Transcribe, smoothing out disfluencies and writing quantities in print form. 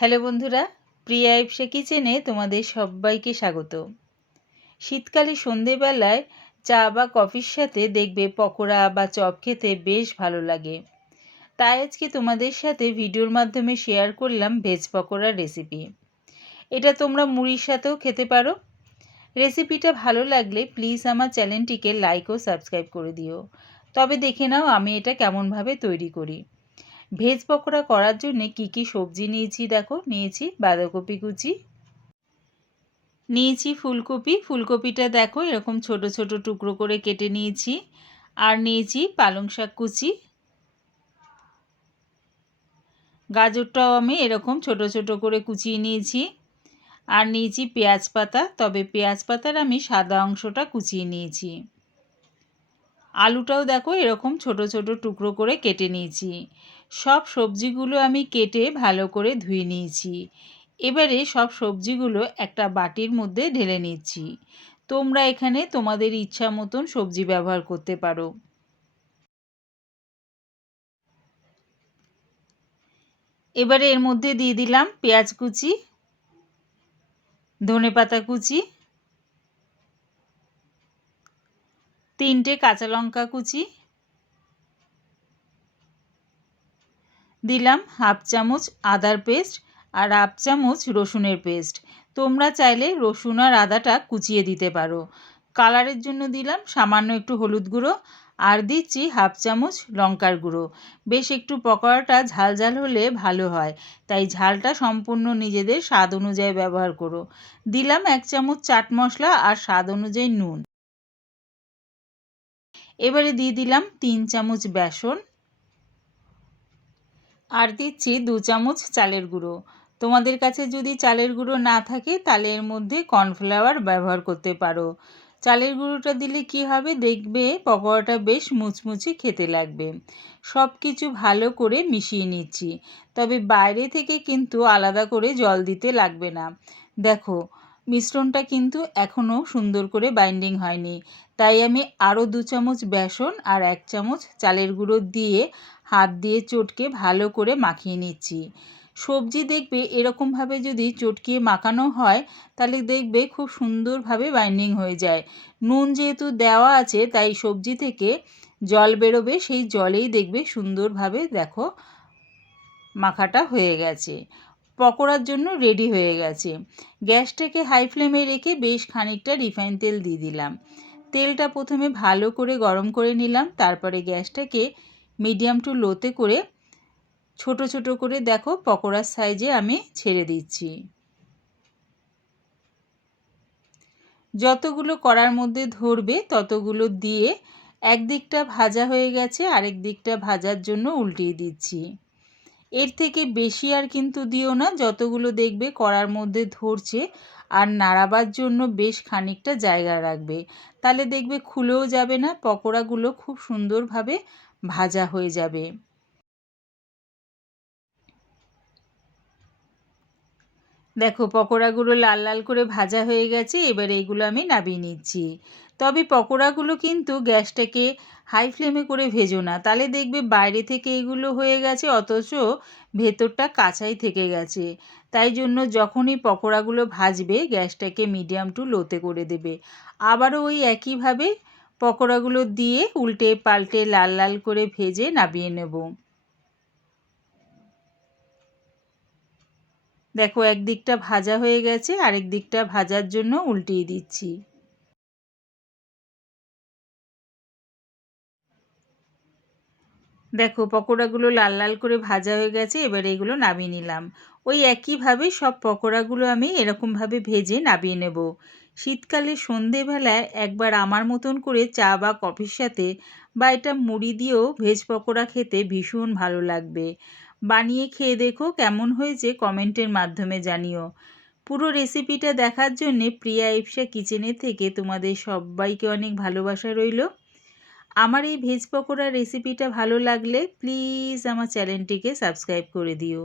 Hello বন্ধুরা, প্রিয়া ইপসা কিচেনে তোমাদের সবাইকে স্বাগত। শীতকালে সন্ধেবেলায় চা বা কফির সাথে দেখবে পকোড়া বা চপ খেতে বেশ ভালো লাগে। তাই আজকে তোমাদের সাথে ভিডিওর মাধ্যমে শেয়ার করলাম ভেজ পকোড়ার রেসিপি। এটা তোমরা মুড়ির সাথেও খেতে পারো। রেসিপিটা ভালো লাগলে প্লিজ আমার চ্যানেলটিকে লাইক ও সাবস্ক্রাইব করে দিও। তবে দেখে নাও আমি এটা কেমনভাবে তৈরি করি। ভেজ পকোড়া করার জন্য কি সবজি নিয়েছি দেখো। নিয়েছি বাঁধাকপি কুচি, নিয়েছি ফুলকপি। ফুলকপিটা দেখো এরকম ছোট ছোট টুকরো করে কেটে নিয়েছি। আর নিয়েছি পালং শাক কুচি। গাজরটাও আমি এরকম ছোট ছোট করে কুচিয়ে নিয়েছি। আর নিয়েছি পেঁয়াজ পাতা, তবে পেঁয়াজ পাতার আমি সাদা অংশটা কুচিয়ে নিয়েছি। আলুটাও দেখো এরকম ছোট ছোট টুকরো করে কেটে নিয়েছি। সব সবজিগুলো আমি কেটে ভালো করে ধুয়ে নিয়েছি। এবারে সব সবজিগুলো একটা বাটির মধ্যে ঢেলে নিচ্ছি। তোমরা এখানে তোমাদের ইচ্ছা মতন সবজি ব্যবহার করতে পারো। এবারে এর মধ্যে দিয়ে দিলাম পেঁয়াজ কুচি, ধনেপাতা কুচি, 3টে কাঁচা লঙ্কা কুচি, দিলাম হাফ চামচ আদার পেস্ট আর হাফ চামচ রসুনের পেস্ট। তোমরা চাইলে রসুন আর আদাটা কুচিয়ে দিতে পারো। কালারের জন্য দিলাম সামান্য একটু হলুদ গুঁড়ো আর দিচ্ছি হাফ চামচ লঙ্কার গুঁড়ো। বেশ একটু পকোড়াটা ঝাল ঝাল হলে ভালো হয়, তাই ঝালটা সম্পূর্ণ নিজেদের স্বাদ অনুযায়ী ব্যবহার করো। দিলাম 1 চামচ চাট মশলা আর স্বাদ অনুযায়ী নুন। এবারে দিয়ে দিলাম 3 চামচ বেসন আর দিচ্ছি 2 চামচ চালের গুঁড়ো। তোমাদের কাছে যদি চালের গুঁড়ো না থাকে তাহলে এর মধ্যে কর্নফ্লাওয়ার ব্যবহার করতে পারো। চালের গুঁড়োটা দিলে কি হবে, দেখবে পকোড়াটা বেশ মুচমুচে খেতে লাগবে। সব কিছু ভালো করে মিশিয়ে নিচ্ছি, তবে বাইরে থেকে কিন্তু আলাদা করে জল দিতে লাগবে না। দেখো মিশ্রণটা কিন্তু এখনও সুন্দর করে বাইন্ডিং হয়নি, তাই আমি আরও 2 চামচ বেসন আর 1 চামচ চালের গুঁড়ো দিয়ে হাত দিয়ে চটকে ভালো করে মাখিয়ে নিচ্ছি। সবজি দেখবে এরকমভাবে যদি চটকিয়ে মাখানো হয় তাহলে দেখবে খুব সুন্দরভাবে বাইন্ডিং হয়ে যায়। নুন যেহেতু দেওয়া আছে তাই সবজি থেকে জল বেরোবে, সেই জলেই দেখবে সুন্দরভাবে দেখো মাখাটা হয়ে গেছে। পকোড়ার জন্য রেডি হয়ে গেছে। গ্যাসটাকে হাই ফ্লেমে রেখে বেশ খানিকটা রিফাইন তেল দিয়ে দিলাম। তেলটা প্রথমে ভালো করে গরম করে নিলাম, তারপরে গ্যাসটাকে মিডিয়াম টু লোতে করে ছোট ছোট করে দেখো পকোড়ার সাইজে আমি ছেড়ে দিচ্ছি। যতগুলো কড়ার মধ্যে ধরবে ততগুলো দিয়ে একদিকটা ভাজা হয়ে গেছে, আরেক দিকটা ভাজার জন্য উল্টিয়ে দিচ্ছি। এর থেকে বেশি আর কিন্তু দিও না, যতগুলো দেখবে কড়ার মধ্যে ধরছে আর নাড়াবার জন্য বেশ খানিকটা জায়গা রাখবে, তাহলে দেখবে খুলেও যাবে না, পকোড়াগুলো খুব সুন্দরভাবে ভাজা হয়ে যাবে। দেখো পকোড়াগুলো লাল লাল করে ভাজা হয়ে গেছে। এবার এইগুলো আমি নামিয়ে নিচ্ছি। তবে পকোড়াগুলো কিন্তু গ্যাসটাকে হাই ফ্লেমে করে ভেজো না, তাহলে দেখবে বাইরে থেকে এগুলো হয়ে গেছে অথচ ভেতরটা কাঁচাই থেকে গেছে। তাই জন্য যখনই পকোড়াগুলো ভাজবে গ্যাসটাকে মিডিয়াম টু লোতে করে দেবে। আবারও ওই একইভাবে পকোড়াগুলো দিয়ে উল্টে পাল্টে লাল লাল করে ভেজে নামিয়ে নেব। দেখো একদিকটা ভাজা হয়ে গেছে, আরেক দিকটা ভাজার জন্য উল্টিয়ে দিচ্ছি। দেখো পকোড়াগুলো লাল লাল করে ভাজা হয়ে গেছে, এবার এগুলো নামিয়ে নিলাম। ওই একইভাবে সব পকোড়াগুলো আমি এরকমভাবে ভেজে নামিয়ে নেব। শীতকালে সন্ধেবেলায় একবার আমার মতন করে চা বা কফির সাথে বা এটা মুড়ি দিয়েও ভেজ পকোড়া খেতে ভীষণ ভালো লাগবে। বানিয়ে খেয়ে দেখো কেমন হয়েছে কমেন্টের মাধ্যমে জানিও। পুরো রেসিপিটা দেখার জন্যে প্রিয়া ইপসা কিচেনের থেকে তোমাদের সবাইকে অনেক ভালোবাসা রইল। আমার এই ভেজ পকোড়া রেসিপিটা ভালো লাগলে প্লিজ আমার চ্যানেলটিকে সাবস্ক্রাইব করে দিও।